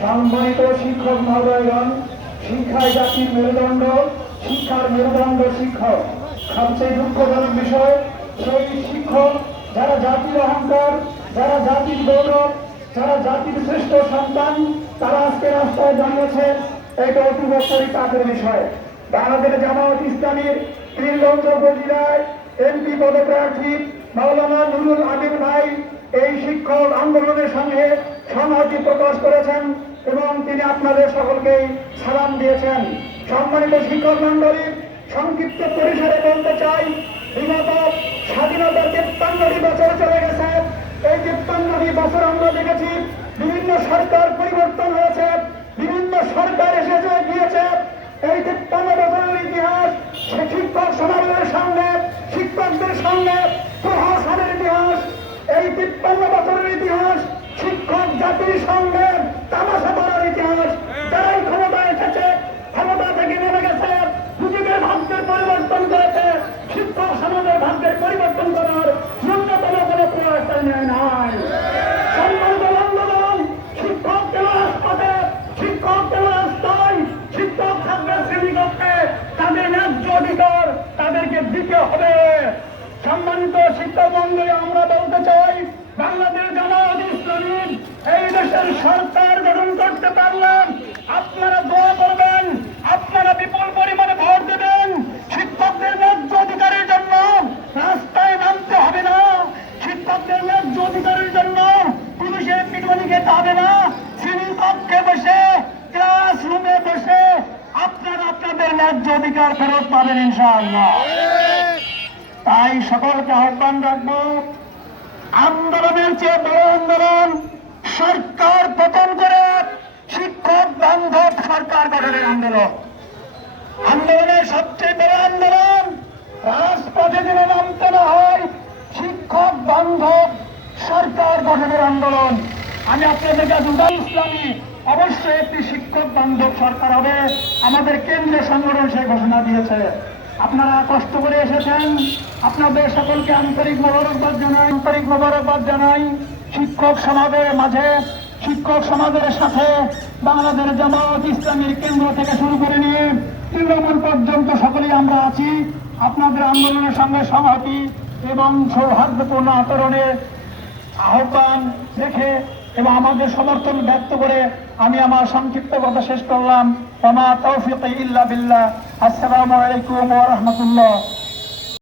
সম্মানিত শিক্ষক মহোদয়গণ, শিক্ষায় জাতির মেরুদণ্ড, শিক্ষার মেরুদণ্ড শিক্ষক। সবচেয়ে দুঃখজনক বিষয়, সেই শিক্ষক যারা জাতির অহংকার, যারা জাতির গৌরব, যারা জাতির শ্রেষ্ঠ সন্তান, তারা আজকে রাস্তায় দাঁড়িয়েছে, এটা অতীব পরিতাপের বিষয়। বাংলাদেশ জামাত ইসলামীর ত্রিগঞ্জ উপজেলায় এমপি পদপ্রার্থী মাওলানা নুরুল আমিন ভাই এই শিক্ষক আন্দোলনের সঙ্গে সংহতি প্রকাশ করেছেন এবং তিনি আপনাদের সকলকেই সালাম দিয়েছেন। সম্মানিত শিক্ষক মন্ডলী সংক্ষিপ্ত পরিসরে বলতে চাই বিগত স্বাধীনতার তিপ্পান্নটি বছর চলে গেছে। এই তিপ্পান্নটি বছর আমরা দেখেছি, বিভিন্ন সরকার পরিবর্তন হয়েছে, বিভিন্ন সরকার এসেছে, গিয়েছে। এই তিপ্পান্ন বছরের ইতিহাস, সে শিক্ষক সমাজের সামনে, শিক্ষকদের সামনে তিপ্পান্ন বছরের ইতিহাস, শিক্ষক জাতির সঙ্গে তামাশা করার ইতিহাস। যারাই ক্ষমতা এসেছে, ক্ষমতা থেকে নেমে গেছে, নিজেদের ভাগ্যের পরিবর্তন করেছে, শিক্ষক সমাজের ভাগ্যের পরিবর্তন করার ন্যূনতম কোনো প্রয়াস নেয় নাই। সম্মানিত বন্ধুগণ, শিক্ষক কেন রাজপথে, শিক্ষক কেন রাস্তায়, শিক্ষক থাকবে শ্রেণীকক্ষে, তাদের ন্যায্য অধিকার তাদেরকে দিতে হবে। সম্মানিত শিক্ষক মন্ডলী আমরা বলতে চাই, বাংলাদেশ জামাত এই দেশের সরকার গঠন করতে পারলেন আপনারা দোয়া করবেন, আপনারা বিপুল পরিমাণে ভোট দেবেন। শিক্ষকদের ন্যায্য অধিকারের জন্য রাস্তায় নামতে হবে না। শিক্ষকদের ন্যায্য অধিকারের জন্য পুলিশের পিটুনি খেতে হবে না। শ্রেণির কক্ষে বসে, ক্লাসরুমে বসে আপনারা আপনাদের ন্যায্য অধিকার ফেরত পাবেন ইনশাআল্লাহ। তাই সকলকে আহ্বান রাখব আন্দোলনের চেয়ে বড় আন্দোলন সরকার পতন করে শিক্ষক বান্ধব সরকার গঠনের আন্দোলন। আন্দোলনের সবচেয়ে বড় আন্দোলন রাজপথে যেন নামতে না হয়, শিক্ষক বান্ধব সরকার গঠনের আন্দোলন। আমি আপনাদের কাছে ইসলামী, অবশ্যই একটি শিক্ষক বান্ধব সরকার হবে। আমাদের কেন্দ্রীয় সংগঠন সে ঘোষণা দিয়েছে। আপনারা কষ্ট করে এসেছেন। আপনাদের সকলকে আন্তরিক মোবারকবাদ জানাই, আন্তরিক মোবারকবাদ জানাই। শিক্ষক সমাজের মাঝে, শিক্ষক সমাজের সাথে বাংলাদেশ জামাত ইসলামীর কেন্দ্র থেকে শুরু করে নিয়ে তৃণমূল পর্যন্ত সকলেই আমরা আছি। আপনাদের আন্দোলনের সঙ্গে সংহতি এবং সৌহার্দ্যপূর্ণ আচরণের আহ্বান রেখে এবং আমাদের সমর্থন ব্যক্ত করে আমি আমার সংক্ষিপ্ত কথা শেষ করলাম। ওমা তৌফিক ইল্লা বিল্লাহ। আসসালামু আলাইকুম ওয়া রাহমাতুল্লাহ।